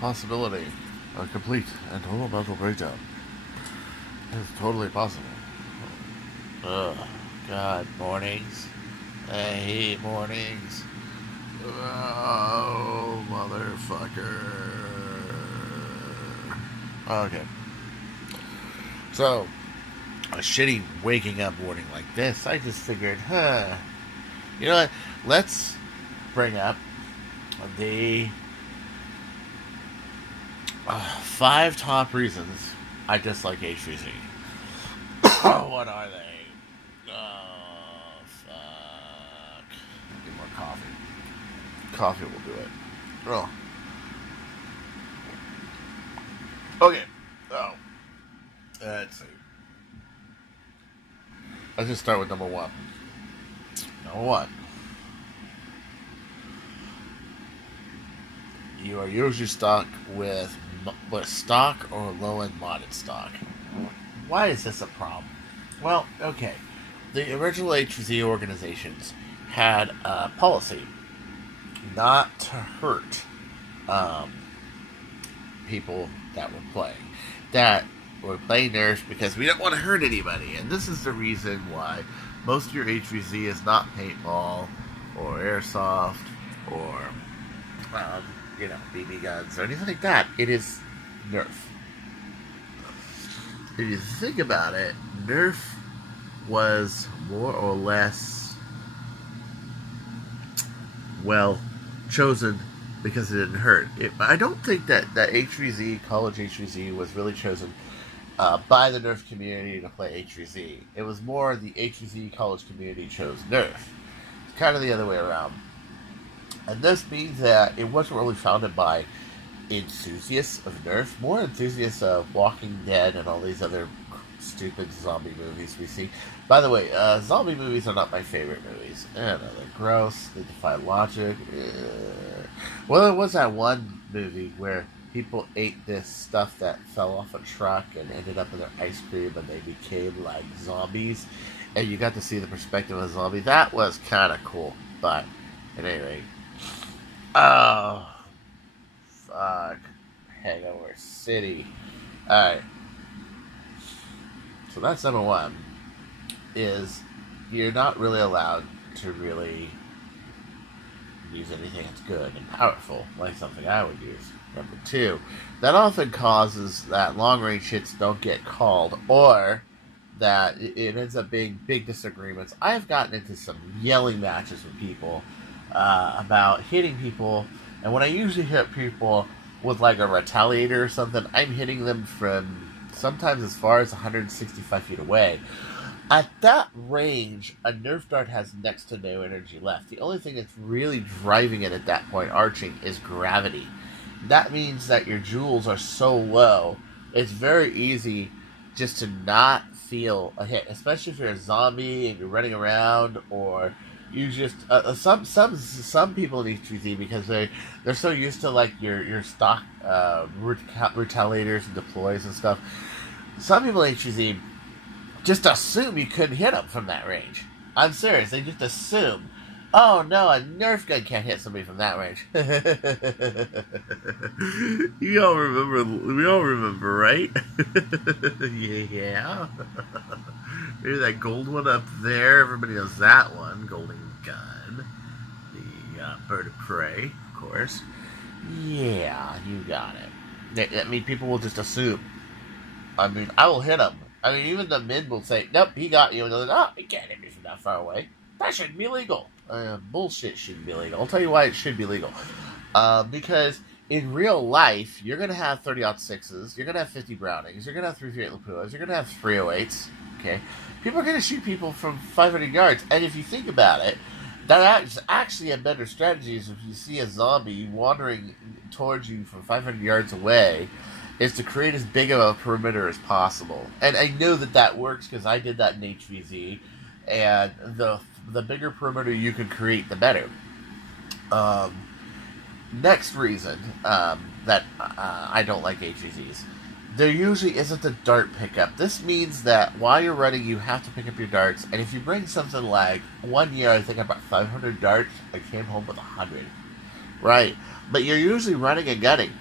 possibility. A complete and total mental breakdown. It's totally possible. Ugh. God, mornings. I hate mornings. Oh, motherfucker. Okay. So, a shitty waking up morning like this, I just figured, you know what? Let's bring up the 5 top reasons I dislike HvZ. What are they? Oh, fuck. Get more coffee. Coffee will do it. Oh. Okay. Oh. Let's see. Let's just start with number 1. Number 1. You are usually stuck with stock or low-end modded stock. Why is this a problem? Well, okay. The original HvZ organizations had a policy not to hurt people that were playing nerfs because we don't want to hurt anybody. And this is the reason why most of your HvZ is not paintball or airsoft or BB guns or anything like that. It is Nerf. If you think about it, Nerf was more or less, well, chosen because it didn't hurt. I don't think that HvZ, college HvZ, was really chosen by the Nerf community to play HvZ. It was more the HvZ college community chose Nerf. It's kind of the other way around. And this means that it wasn't really founded by enthusiasts of Nerf, more enthusiasts of Walking Dead and all these other stupid zombie movies we see. By the way, zombie movies are not my favorite movies. I don't know, they're gross, they defy logic. Well, there was that one movie where people ate this stuff that fell off a truck and ended up in their ice cream and they became like zombies. And you got to see the perspective of a zombie. That was kind of cool. But, at any rate. Oh, fuck. Hangover City. Alright. So that's number 1. Is you're not really allowed to really use anything that's good and powerful, like something I would use. Number 2, that often causes that long-range hits don't get called, or that it ends up being big disagreements. I've gotten into some yelling matches with people about hitting people, and when I usually hit people with like a retaliator or something, I'm hitting them from sometimes as far as 165 feet away. At that range, a Nerf dart has next to no energy left. The only thing that's really driving it at that point, arching, is gravity. That means that your joules are so low, it's very easy just to not feel a hit, especially if you're a zombie and you're running around, or you just some people in HvZ, because they're so used to like your stock retaliators and deploys and stuff. Some people in HvZ just assume you couldn't hit them from that range. I'm serious, they just assume. Oh no, a Nerf gun can't hit somebody from that range. We all remember, right? Yeah. Maybe that gold one up there. Everybody knows that one. Golden gun. The bird of prey, of course. Yeah, you got it. I mean, people will just assume. I mean, I will hit them. I mean, even the men will say, nope, he got you. And they're like, oh, he can't hit me from that far away. That shouldn't be legal. Bullshit shouldn't be legal. I'll tell you why it should be legal. Because in real life, you're going to have 30-06s, you're going to have 50 Brownings, you're going to have 338 Lapuas, you're going to have 308s, okay? People are going to shoot people from 500 yards, and if you think about it, that is actually a better strategy. Is if you see a zombie wandering towards you from 500 yards away, is to create as big of a perimeter as possible. And I know that works because I did that in HvZ, and the bigger perimeter you can create, the better. Next reason that I don't like HvZs. There usually isn't a dart pickup. This means that while you're running, you have to pick up your darts. And if you bring something like, one year I think I brought 500 darts, I came home with 100. Right. But you're usually running and gunning.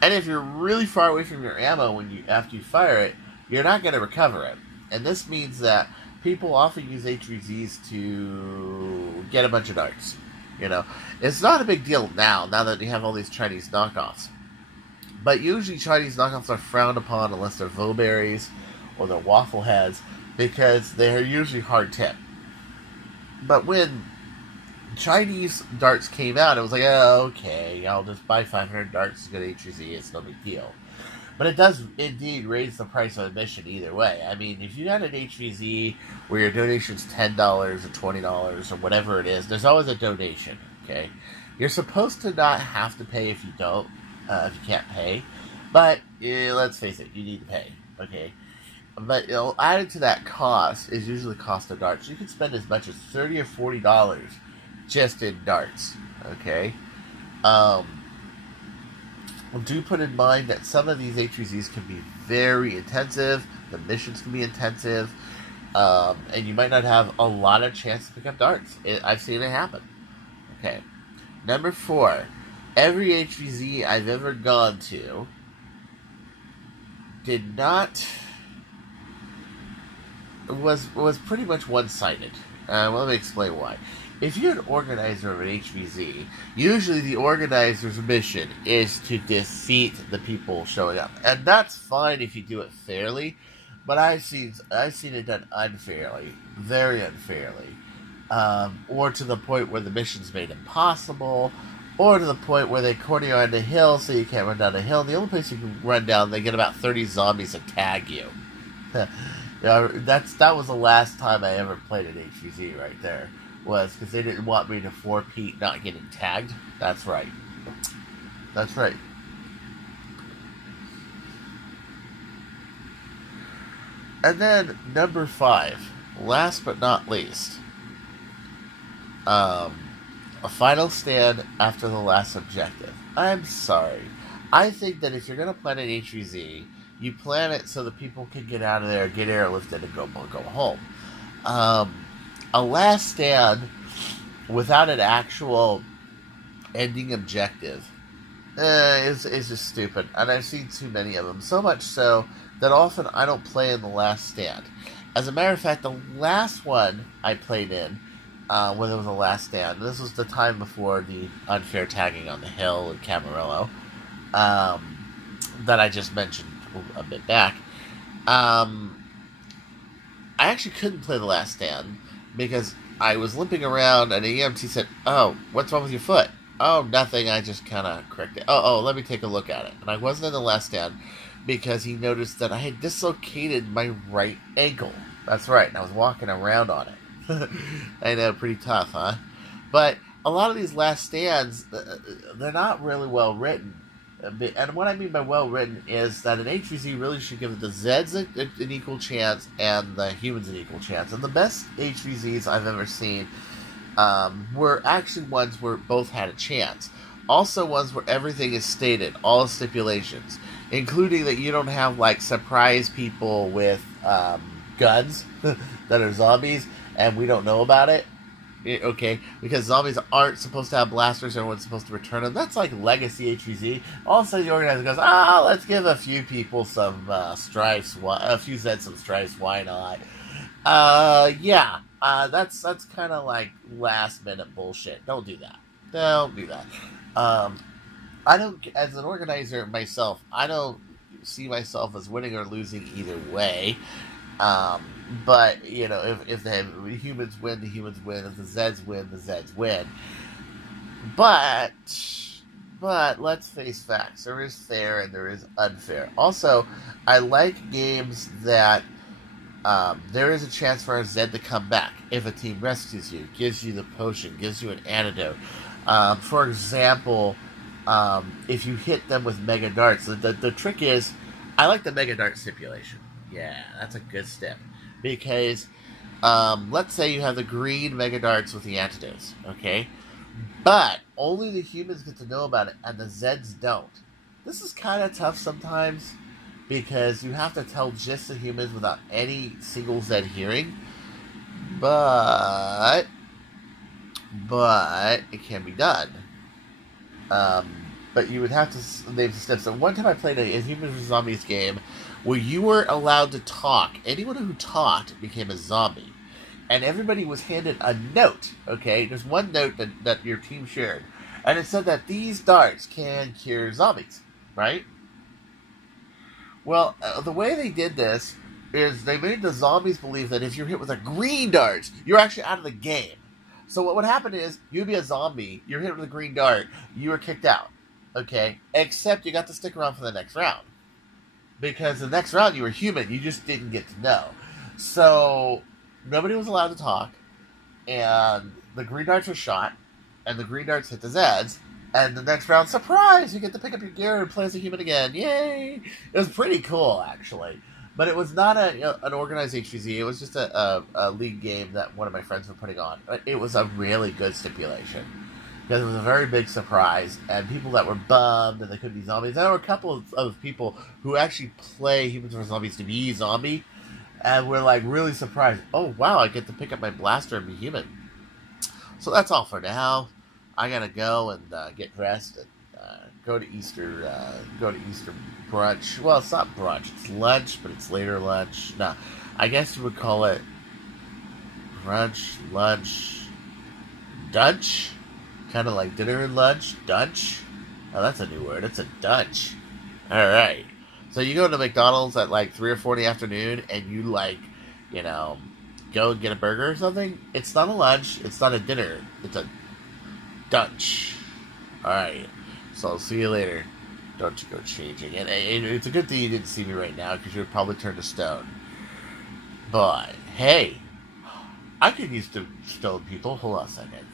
And if you're really far away from your ammo after you fire it, you're not going to recover it. And this means that people often use HvZs to get a bunch of darts. You know, it's not a big deal now that you have all these Chinese knockoffs. But usually Chinese knockoffs are frowned upon unless they're Vowberries or they're Waffle Heads, because they're usually hard tip. But when Chinese darts came out, it was like, oh, okay, I'll just buy 500 darts to get HvZ, it's no big deal. But it does indeed raise the price of admission either way. I mean, if you got an HvZ where your donation's $10 or $20 or whatever it is, there's always a donation, okay? You're supposed to not have to pay if you don't, if you can't pay. But, let's face it, you need to pay, okay? But, added to that cost is usually the cost of darts. You can spend as much as $30 or $40 just in darts, okay? Do put in mind that some of these HvZs can be very intensive, the missions can be intensive, and you might not have a lot of chance to pick up darts. I've seen it happen. Okay. Number 4. Every HvZ I've ever gone to was pretty much one-sided. Well, let me explain why. If you're an organizer of an HvZ, usually the organizer's mission is to defeat the people showing up. And that's fine if you do it fairly, but I've seen it done unfairly, very unfairly. Or to the point where the mission's made impossible, or to the point where they corner you on the hill so you can't run down the hill. The only place you can run down, they get about 30 zombies to tag you. That was the last time I ever played an HvZ right there. Was because they didn't want me to 4-peat not getting tagged. That's right. That's right. And then, number 5. Last but not least. A final stand after the last objective. I'm sorry. I think that if you're going to plan an HvZ, you plan it so that people can get out of there, get airlifted, and go home. A last stand without an actual ending objective is just stupid. And I've seen too many of them. So much so that often I don't play in the last stand. As a matter of fact, the last one I played in, when there was a last stand, this was the time before the unfair tagging on the hill in Camarillo, that I just mentioned a bit back. I actually couldn't play the last stand because I was limping around and the EMT said, "Oh, what's wrong with your foot?" "Oh, nothing, I just kind of cricked it." Oh, let me take a look at it. And I wasn't in the last stand because he noticed that I had dislocated my right ankle. That's right, and I was walking around on it. I know, pretty tough, huh? But a lot of these last stands, they're not really well written. And what I mean by well written is that an HvZ really should give the Zeds an equal chance and the humans an equal chance. And the best HvZs I've ever seen were actually ones where both had a chance. Also ones where everything is stated, all the stipulations, including that you don't have like surprise people with guns that are zombies and we don't know about it. Okay, because zombies aren't supposed to have blasters, everyone's supposed to return them. That's like Legacy HvZ. All of a sudden the organizer goes, let's give a few people some stripes, a few Zeds some stripes, why not? That's kind of like last minute bullshit. Don't do that. Don't do that. I don't, as an organizer myself, I don't see myself as winning or losing either way. But, you know, if the humans win, the humans win. If the Zeds win, the Zeds win. But let's face facts. There is fair and there is unfair. Also, I like games that there is a chance for a Zed to come back. If a team rescues you, gives you the potion, gives you an antidote. For example, if you hit them with Mega Darts, the trick is, I like the Mega Dart stipulation. Yeah, that's a good step. Because, let's say you have the green Mega Darts with the antidotes, okay? But only the humans get to know about it, and the Zeds don't. This is kind of tough sometimes, because you have to tell just the humans without any single Zed hearing. But it can be done. But but you would have to name some steps. So one time I played a Humans vs. Zombies game where you were allowed to talk. Anyone who talked became a zombie. And everybody was handed a note, okay? There's one note that your team shared. And it said that these darts can cure zombies, right? Well, the way they did this is they made the zombies believe that if you're hit with a green dart, you're actually out of the game. So what would happen is, you'd be a zombie, you're hit with a green dart, you were kicked out, okay? Except you got to stick around for the next round. Because the next round you were human, you just didn't get to know. So nobody was allowed to talk, and the green darts were shot, and the green darts hit the Zeds, and the next round, surprise, you get to pick up your gear and play as a human again. Yay! It was pretty cool, actually. But it was not an organized HvZ. It was just a league game that one of my friends were putting on. It was a really good stipulation. Because it was a very big surprise, and people that were bummed and they couldn't be zombies. There were a couple of people who actually play Humans vs. Zombies to be zombie, and were like really surprised. Oh wow, I get to pick up my blaster and be human. So that's all for now. I gotta go and get dressed and go to Easter brunch. Well, it's not brunch; it's lunch, but it's later lunch. No, I guess you would call it brunch, lunch, dunch. Kind of like dinner and lunch, dunch. Oh, that's a new word. It's a dunch. All right. So you go to McDonald's at like 3 or 4 in the afternoon, and you go and get a burger or something. It's not a lunch. It's not a dinner. It's a dunch. All right. So I'll see you later. Don't you go changing. And it's a good thing you didn't see me right now, because you would probably turn to stone. But hey, I could use to stone people. Hold on a second.